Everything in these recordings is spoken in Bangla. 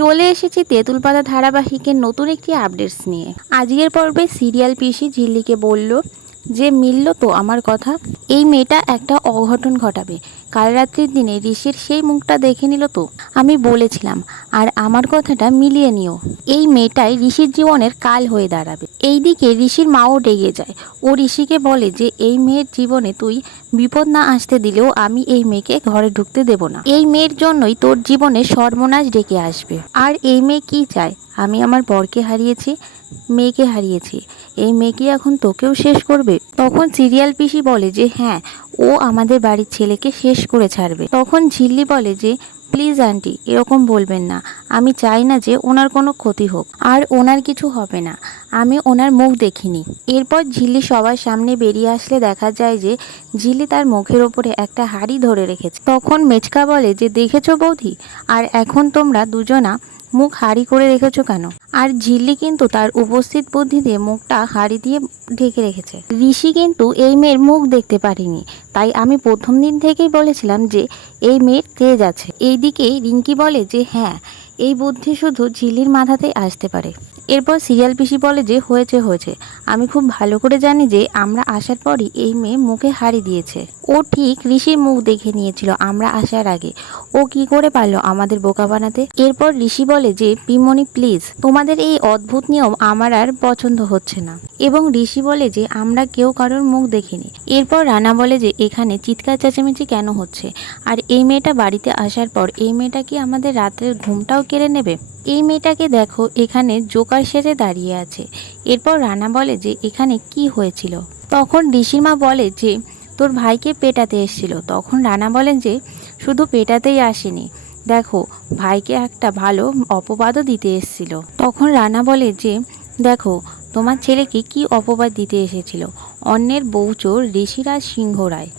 চলে এসেছি তেঁতুল পাতা ধারাবাহিকের নতুন একটি আপডেটস নিয়ে। আজকের পর্বে সিরিয়াল পিসি ঝিল্লিকে বলল যে মিলল তো আমার কথা, এই মেয়েটা একটা অঘটন ঘটাবে। কাল রাত্রির দিনে ঋষির সেই মুখটা দেখে নিল তো, আমি বলেছিলাম। আর আমার কথাটা মিলিয়ে নিও, এই মেয়েটাই ঋষির জীবনের কাল হয়ে দাঁড়াবে। এইদিকে ঋষির মাও রেগে যায়। ও ঋষিকে বলে যে এই মেয়ের জীবনে তুই বিপদ না আসতে দিলেও আমি এই মেয়েকে ঘরে ঢুকতে দেব না। এই মেয়ের জন্যই তোর জীবনে সর্বনাশ ডেকে আসবে। আর এই মেয়ে কি চায়? আমি আমার বরকে হারিয়েছি, মেয়েকে হারিয়েছি, এই মেয়েকে এখন তোকেও শেষ করবে। তখন সিরিয়াল পিসি বলে যে হ্যাঁ, ও আমাদের বাড়ির ছেলেকে শেষ করে ছাড়বে। তখন ঝিল্লি বলে যে প্লিজ আন্টি, এরকম বলবেন না। আমি চাই না যে ওনার কোনো ক্ষতি হোক, আর ওনার কিছু হবে না। আমি ওনার মুখ দেখিনি। এরপর ঝিল্লি সবার সামনে বেরিয়ে আসলে দেখা যায় যে ঝিল্লি তার মুখের ওপরে একটা হাঁড়ি ধরে রেখেছে। তখন মেচকা বলে যে দেখেছো বৌদি, আর এখন তোমরা দুজনা মুখ হাঁড়ি করে রেখেছো কেন? আর ঝিল্লি কিন্তু তার উপস্থিত বুদ্ধি দিয়ে মুখটা হাঁড়ি দিয়ে ঢেকে রেখেছে। ঋষি কিন্তু এই মেয়ের মুখ দেখতে পারিনি, তাই আমি প্রথম দিন থেকেই বলেছিলাম যে এই মেয়ের তেজ আছে। এইদিকে রিঙ্কি বলে যে হ্যাঁ, এই বুদ্ধি শুধু ঝিল্লির মাথাতেই আসতে পারে। এরপর সিরিয়াল পিসি বলে যে হয়েছে হয়েছে, আমি খুব ভালো করে জানি যে আমরা আসার পরই এই মেয়ে মুখে হাঁড়ি দিয়েছে। ও ঠিক ঋষির মুখ দেখে নিয়েছিল আমরা আসার আগে। ও কি করে পারলো আমাদের বোকা বানাতে? এরপর ঋষি বলে যে পিমনি প্লিজ, তোমাদের এই অদ্ভুত নিয়ম আমার আর পছন্দ হচ্ছে না। এবং ঋষি বলে যে আমরা কেউ কারোর মুখ দেখিনি। এরপর রানা বলে যে এখানে চিৎকার চেঁচামেচি কেন হচ্ছে? আর এই মেয়েটা বাড়িতে আসার পর এই মেয়েটা কি আমাদের রাতের ঘুমটাও কেড়ে নেবে? এই মেয়েটাকে দেখো, এখানে জোকার সেজে দাঁড়িয়ে আছে। এরপর রানা বলে যে এখানে কি হয়েছিল? তখন ঋষির মা বলে যে তোর ভাইকে পেটাতে এসেছিল। তখন রানা বলেন যে শুধু পেটাতেই আসেনি, দেখো ভাইকে একটা ভালো অপবাদও দিতে এসেছিল। তখন রানা বলে যে দেখো তোমার ছেলেকে কি অপবাদ দিতে এসেছিল, অন্যের বউ চোর ঋষিরাজ সিংহ রায়,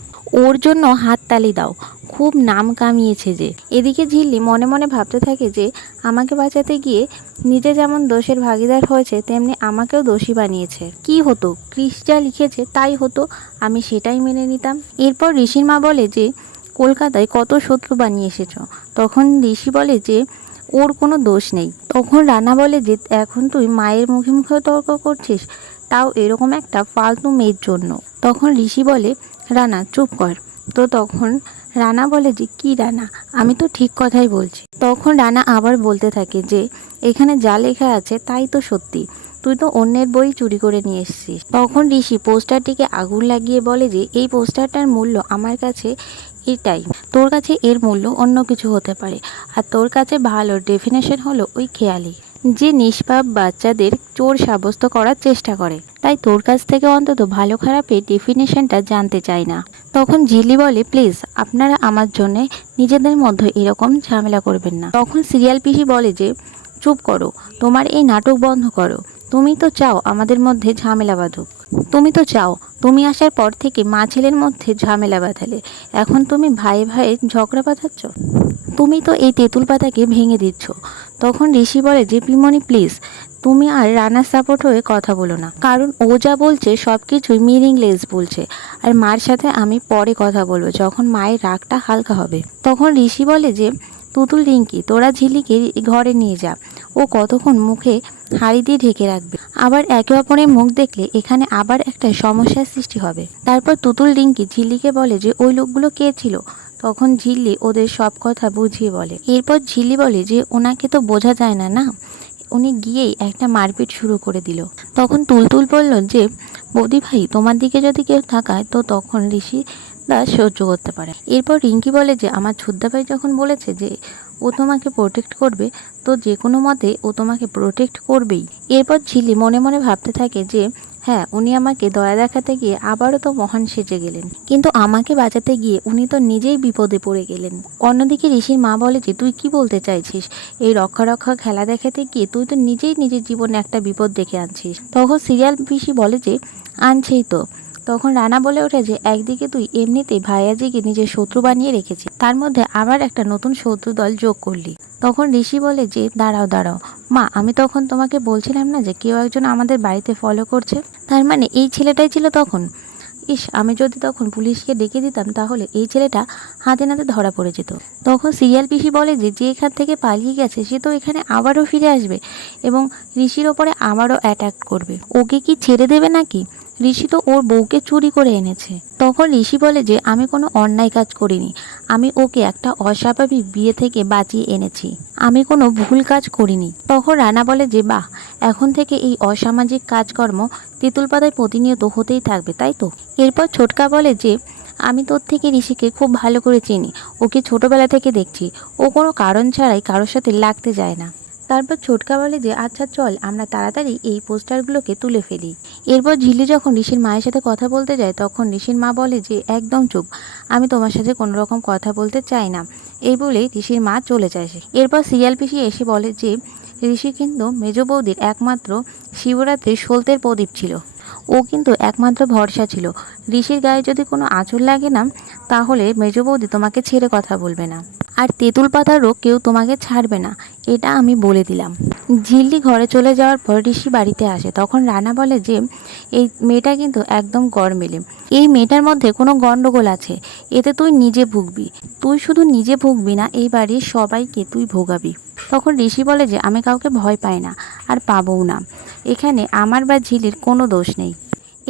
ওর জন্য হাততালি দাও, খুব নাম কামিয়েছে যে। এদিকে ঝিল্লি মনে মনে ভাবতে থাকে যে আমাকে বাঁচাতে গিয়ে নিজে যেমন দোষের ভাগিদার হয়েছে, তেমনি আমাকেও দোষী বানিয়েছে। কি হতো, ক্রিস যা লিখেছে তাই হতো, আমি সেটাই মেনে নিতাম। এরপর ঋষির মা বলে যে কলকাতায় কত শত্রু বানিয়ে এসেছ। তখন ঋষি বলে যে ওর কোনো দোষ নেই। তখন রানা বলে যে এখন তুই মায়ের মুখে মুখে তর্ক করছিস, তাও এরকম একটা ফালতু মেয়ের জন্য। তখন ঋষি বলে রানা চুপ কর। তো তখন রানা বলে যে কি রানা, আমি তো ঠিক কথাই বলছি। তখন রানা আবার বলতে থাকে যে এখানে যা লেখা আছে তাই তো সত্যি, তুই তো অন্যের বই চুরি করে নিয়ে এসেছিস। তখন ঋষি পোস্টারটিকে আগুন লাগিয়ে বলে যে এই পোস্টারটার মূল্য আমার কাছে এটাই, তোর কাছে এর মূল্য অন্য কিছু হতে পারে। আর তোর কাছে ভালো ডেফিনেশন হলো ওই খেয়ালি, যে নিষ্পাপ বাচ্চাদের চোর সাব্যস্ত করার চেষ্টা করে। তাই তোর কাছ থেকে অন্তত ভালো খারাপের ডেফিনেশনটা জানতে চাই না। তখন ঝিল্লি বলে প্লিজ আপনারা আমার জন্য নিজেদের মধ্যে এরকম ঝামেলা করবেন না। তখন সিরিয়াল পিসি বলে যে চুপ করো, তোমার এই নাটক বন্ধ করো। তুমি তো চাও আমাদের মধ্যে ঝামেলা বাঁধুক, তুমি তো চাও, তুমি আসার পর থেকে মা ছেলের মধ্যে ঝামেলা বাঁধালে, এখন তুমি ভাই ভাইয়ে ঝগড়া বাঁধাচ্ছ। তুমি তো এই তেঁতুল পাতাকে ভেঙে দিচ্ছ। তখন ঋষি বলে যে পিমনি প্লিজ, তুমি আর রানার সাপোর্ট হয়ে কথা বলো না, কারণ ও যা বলছে সব কিছুই মিনিংলেস বলছে। আর মার সাথে আমি পরে কথা বলবো, যখন মায়ের রাগটা হালকা হবে। তখন ঋষি বলে যে তুতুল রিঙ্কি, তোরা ঝিলিকে ঘরে নিয়ে যা, ও কতক্ষণ মুখে হাঁড়ি দিয়ে ঢেকে রাখবে। আবার একে অপরের মুখ দেখলে এখানে আবার একটা সমস্যার সৃষ্টি হবে। তারপর তুতুল রিঙ্কি ঝিল্লিকে বলে যে ওই লোকগুলো কে ছিল? তখন ঝিল্লি ওদের সব কথা বুঝিয়ে বলে। এরপর ঝিল্লি বলে যে ওনাকে তো বোঝা যায় না না, উনি গিয়েই একটা মারপিট শুরু করে দিল। তখন তুলতুল বলল যে বৌদি ভাই, তোমার দিকে যদি কেউ তাকায় তো তখন ঋষি দা সহ্য করতে পারে। এরপর রিঙ্কি বলে যে আমার ছোদ্দা ভাই যখন বলেছে যে ও তোমাকে প্রোটেক্ট করবে, তো যে কোনো মতে ও তোমাকে প্রোটেক্ট করবেই। এরপর ঝিল্লি মনে মনে ভাবতে থাকে যে হ্যাঁ, উনি আমাকে দয়া দেখাতে গিয়ে আবারও তো মহান সেজে গেলেন, কিন্তু আমাকে বাঁচাতে গিয়ে উনি তো নিজেই বিপদে পড়ে গেলেন। অন্যদিকে ঋষির মা বলে যে তুই কি বলতে চাইছিস, এই রক্ষা রক্ষা খেলা দেখাতে গিয়ে তুই তো নিজেই নিজের জীবনে একটা বিপদ ডেকে আনছিস। তখন সিরিয়াল পিসি বলে যে আনছেই তো। তখন রানা বলে ওঠে যে একদিকে তুই এমনিতেই ভাইয়াজিকে নিজের শত্রু বানিয়ে রেখেছিস, তার মধ্যে আবার একটা নতুন শত্রু দল যোগ করলি। তখন ঋষি বলে যে দাঁড়াও দাঁড়াও মা, আমি তখন তোমাকে বলছিলাম না যে কেউ একজন আমাদের বাড়িতে ফলো করছে? তার মানে এই ছেলেটাই ছিল তখন। ইস, আমি যদি তখন পুলিশকে ডেকে দিতাম তাহলে এই ছেলেটা হাতে নাতে ধরা পড়ে যেত। তখন সিরিয়াল পিসি বলে যে যে এখান থেকে পালিয়ে গেছে সে তো এখানে আবারও ফিরে আসবে এবং ঋষির ওপরে আবারও অ্যাটাক করবে। ওকে কি ছেড়ে দেবে নাকি? ঋষি তো ওর বউকে চুরি করে এনেছে। তখন ঋষি বলে যে আমি কোনো অন্যায় কাজ করিনি, আমি ওকে একটা অস্বাভাবিক বিয়ে থেকে বাঁচিয়ে এনেছি, আমি কোনো ভুল কাজ করিনি। তখন রানা বলে যে বাহ, এখন থেকে এই অসামাজিক কাজকর্ম তেঁতুল পাতায় প্রতিনিয়ত হতেই থাকবে, তাই তো? এরপর ছোটকা বলে যে আমি তোর থেকে ঋষিকে খুব ভালো করে চিনি, ওকে ছোটবেলা থেকে দেখছি, ও কোনো কারণ ছাড়াই কারোর সাথে লাগতে যায় না। তারপর ছোটকা বলে যে আচ্ছা চল আমরা তাড়াতাড়ি এই পোস্টারগুলোকে তুলে ফেলি। এরপর ঝিল্লি যখন ঋষির মায়ের সাথে কথা বলতে যায় তখন ঋষির মা বলে যে একদম চুপ, আমি তোমার সাথে কোনো রকম কথা বলতে চাই না। এই বলে ঋষির মা চলে যায়। এরপর সিরিয়াল পিসি এসে বলে যে ঋষি কিন্তু মেজ বৌদির একমাত্র শিবরাত্রির সলতের প্রদীপ ছিল, ও কিন্তু একমাত্র ভরসা ছিল। ঋষির গায়ে যদি কোনো আঁচড় লাগে না তাহলে মেজ বৌদি তোমাকে ছেড়ে কথা বলবে না, আর তেঁতুল পাতারও কেউ তোমাকে ছাড়বে না, এটা আমি বলে দিলাম। ঝিল্লি ঘরে চলে যাওয়ার পর ঋষি বাড়িতে আসে। তখন রানা বলে যে এই মেয়েটা কিন্তু একদম গরমিলে, এই মেয়েটার মধ্যে কোনো গন্ডগোল আছে, এতে তুই নিজে ভুগবি। তুই শুধু নিজে ভুগবি না, এই বাড়ির সবাইকে তুই ভোগাবি। তখন ঋষি বলে যে আমি কাউকে ভয় পাই না, আর পাবও না, এখানে আমার বা ঝিলির কোনো দোষ নেই।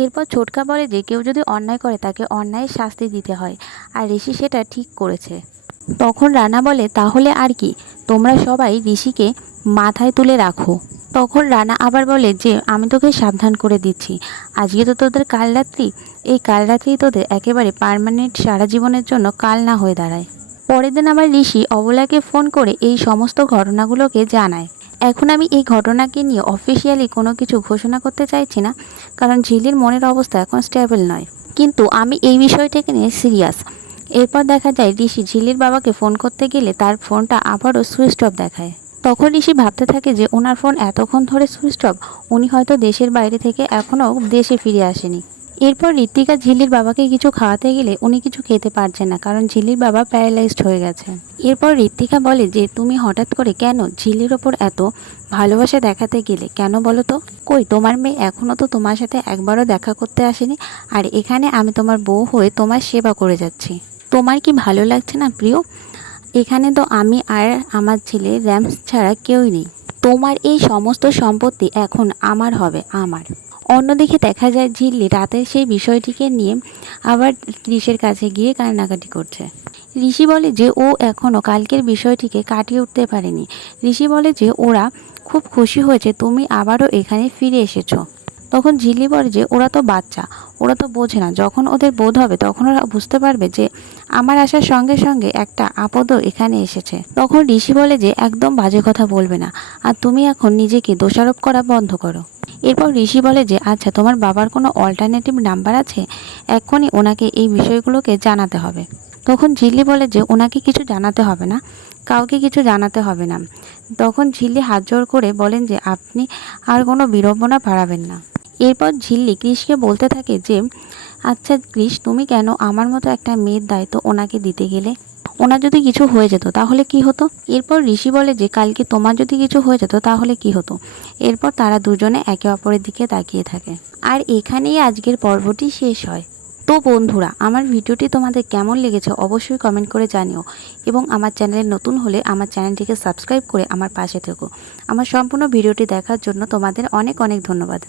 এরপর ছোটকা বলে যে কেউ যদি অন্যায় করে তাকে অন্যায়ের শাস্তি দিতে হয়, আর ঋষি সেটা ঠিক করেছে। তখন রানা বলে তাহলে আর কি, তোমরা সবাই ঋষিকে মাথায় তুলে রাখো। তখন রানা আবার বলে যে আমি তোকে সাবধান করে দিচ্ছি, আজকে তো তোদের কাল রাত্রি, এই কাল রাত্রি তোদের একেবারে পার্মানেন্ট সারা জীবনের জন্য কাল না হয়ে দাঁড়ায়। পরের দিন আবার ঋষি অবলাকে ফোন করে এই সমস্ত ঘটনাগুলোকে জানায়। এখন আমি এই ঘটনাকে নিয়ে অফিসিয়ালি কোনো কিছু ঘোষণা করতে চাইছি না, কারণ ঝিলির মনের অবস্থা এখন স্টেবল নয়, কিন্তু আমি এই বিষয়টাকে নিয়ে সিরিয়াস। এরপর দেখা যায় ঋষি ঝিলির বাবাকে ফোন করতে গেলে তার ফোনটা আবারও সুইচ অফ দেখায়। তখন ঋষি ভাবতে থাকে যে ওনার ফোন এতক্ষণ ধরে সুইচ অফ, উনি হয়তো দেশের বাইরে থেকে এখনও দেশে ফিরে আসেনি। এরপর ঋত্বিকা ঝিলির বাবাকে কিছু খাওয়াতে গেলে উনি কিছু খেতে পারছেন না, কারণ ঝিলির বাবা প্যারালাইজড হয়ে গেছে। এরপর ঋত্বিকা বলে যে তুমি হঠাৎ করে কেন ঝিলির ওপর এত ভালোবাসা দেখাতে গেলে, কেন বলো তো? কই তোমার মেয়ে এখনও তো তোমার সাথে একবারও দেখা করতে আসেনি, আর এখানে আমি তোমার বউ হয়ে তোমার সেবা করে যাচ্ছি, তোমার কি ভালো লাগছে না প্রিয়? এখানে তো আমি আর আমার ছেলে র্যামস ছাড়া কেউই নেই, তোমার এই সমস্ত সম্পত্তি এখন আমার হবে, আমার। অন্যদিকে দেখা যায় ঝিল্লি রাতের সেই বিষয়টিকে নিয়ে আবার ঋষির কাছে গিয়ে কান্নাকাটি করছে। ঋষি বলে যে ও এখনও কালকের বিষয়টিকে কাটিয়ে উঠতে পারেনি। ঋষি বলে যে ওরা খুব খুশি হয়েছে তুমি আবারও এখানে ফিরে এসেছো। তখন ঝিল্লি বলে যে ওরা তো বাচ্চা, ওরা তো বোঝে না, যখন ওদের বোধ হবে তখন ওরা বুঝতে পারবে যে আমার আসার সঙ্গে সঙ্গে একটা আপদও এখানে এসেছে। তখন ঋষি বলে যে একদম বাজে কথা বলবে না, আর তুমি এখন নিজেকে দোষারোপ করা বন্ধ করো। এরপর ঋষি বলে যে আচ্ছা তোমার বাবার কোনো অল্টারনেটিভ নাম্বার আছে, এক্ষুনি ওনাকে এই বিষয়গুলোকে জানাতে হবে। তখন ঝিল্লি বলে যে ওনাকে কিছু জানাতে হবে না, কাউকে কিছু জানাতে হবে না। তখন ঝিল্লি হাত জোড় করে বলেন যে আপনি আর কোনো বিড়ম্বনা বাড়াবেন না। এরপর ঝিল্লি কৃষকে বলতে থাকে যে আচ্ছা কৃষ, তুমি কেন আমার মতো একটা মেয়ের দায়িত্ব ওনাকে দিতে গেলে? ওনার যদি কিছু হয়ে যেত তাহলে কি হতো? এরপর ঋষি বলে যে কালকে তোমার যদি কিছু হয়ে যেত তাহলে কি হতো? এরপর তারা দুজনে একে অপরের দিকে তাকিয়ে থাকে। আর এখানেই আজকের পর্বটি শেষ হয়। তো বন্ধুরা, আমার ভিডিওটি তোমাদের কেমন লেগেছে অবশ্যই কমেন্ট করে জানিও, এবং আমার চ্যানেলে নতুন হলে আমার চ্যানেলটিকে সাবস্ক্রাইব করে আমার পাশে থেকো। আমার সম্পূর্ণ ভিডিওটি দেখার জন্য তোমাদের অনেক অনেক ধন্যবাদ।